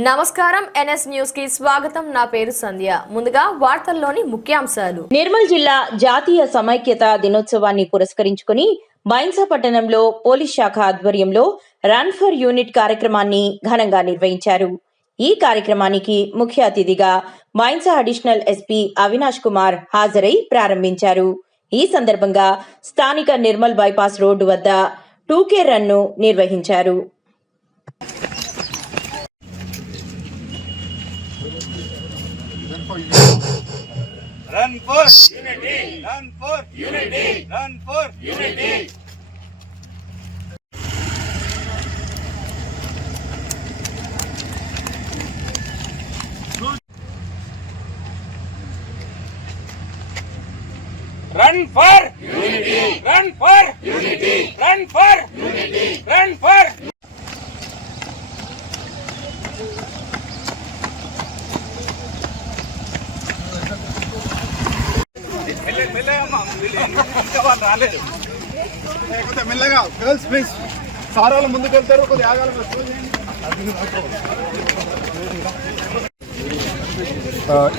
నమస్కారం ఎన్ఎస్ న్యూస్కి స్వాగతం. నా పేరు సంధ్య. ముందుగా వార్తల్లోని ముఖ్యాంశాలు. నిర్మల్ జిల్లా జాతీయ సమైక్యత దినోత్సవాన్ని పురస్కరించుకుని బైన్సా పట్టణంలో పోలీస్ శాఖ ఆధ్వర్యంలో రన్ ఫర్ యూనిట్ కార్యక్రమాన్ని ఘనంగా నిర్వహించారు. ఈ కార్యక్రమానికి ముఖ్య అతిథిగా మైన్సా అడిషనల్ ఎస్పీ అవినాష్ కుమార్ హాజరై ప్రారంభించారు. ఈ సందర్భంగా స్థానిక నిర్మల్ బైపాస్ రోడ్డు వద్ద టూకే రన్ను నిర్వహించారు. Run for unity. Run for unity. Run for unity. Run for unity. Run for unity. Run for unity. Run for రాలేదు లేకపోతే మెల్లగా గర్ల్స్ ప్లీజ్ సారాలు ముందుకు వెళ్తారు కొద్దిగా ఆగాలి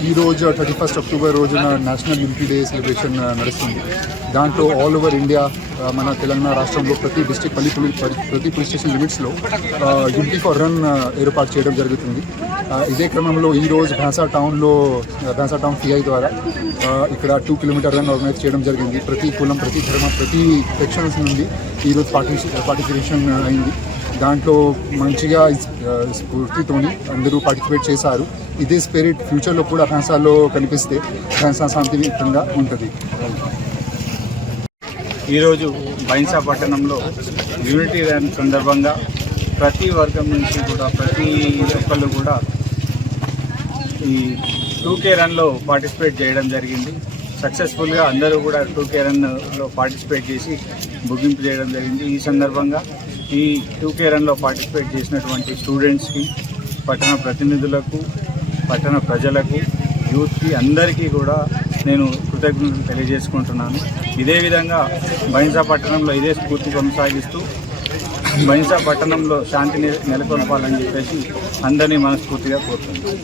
ఈ రోజు థర్టీ ఫస్ట్ అక్టోబర్ రోజున నేషనల్ యూనిటీ డే సెలబ్రేషన్ నడుస్తుంది. దాంట్లో ఆల్ ఓవర్ ఇండియా మన తెలంగాణ రాష్ట్రంలో ప్రతి డిస్టిక్ పల్లి పులి- ప్రతి పోలీస్ స్టేషన్ లిమిట్స్లో యూనిటీ ఫర్ రన్ ఏర్పాటు చేయడం జరుగుతుంది. ఇదే క్రమంలో ఈ రోజు భ్యాసా టౌన్లో ఆ, టౌన్ టీఐ ద్వారా ఇక్కడ టూ కిలోమీటర్ రన్ ఆర్గనైజ్ చేయడం జరిగింది. ప్రతి కులం ప్రతి ధర్మం ప్రతి సెక్షన్స్ నుండి ఈరోజు పార్టిసి పార్టిసిపేషన్ అయింది. దాంట్లో మంచిగా స్ఫూర్తితో స్ఫూర్తితోని అందరూ పార్టిసిపేట్ చేశారు. ఇదే స్పిరిట్ ఫ్యూచర్లో కూడా ఫ్రాన్సాలో కనిపిస్తే ఫ్రాన్సా శాంతియుతంగా ఉంటుంది. ఈరోజు బైన్సా పట్టణంలో యూనిటీ ర్యాన్ సందర్భంగా ప్రతి వర్గం నుంచి కూడా ప్రతి ఒక్కళ్ళు కూడా ఈ టూ కే రన్లో పార్టిసిపేట్ చేయడం జరిగింది. సక్సెస్ఫుల్గా అందరూ కూడా టూ కే రన్లో పార్టిసిపేట్ చేసి ముగింపు చేయడం జరిగింది. ఈ సందర్భంగా ఈ టూకే రన్లో పార్టిసిపేట్ చేసినటువంటి స్టూడెంట్స్కి పట్టణ ప్రతినిధులకు పట్టణ ప్రజలకు యూత్కి అందరికీ కూడా నేను కృతజ్ఞతలు తెలియజేసుకుంటున్నాను. ఇదే విధంగా బైన్సా పట్టణంలో ఇదే స్ఫూర్తి కొనసాగిస్తూ బైన్సా పట్టణంలో శాంతిని నెలకొల్పాలని చెప్పేసి అందరినీ మనస్ఫూర్తిగా కోరుతున్నాను.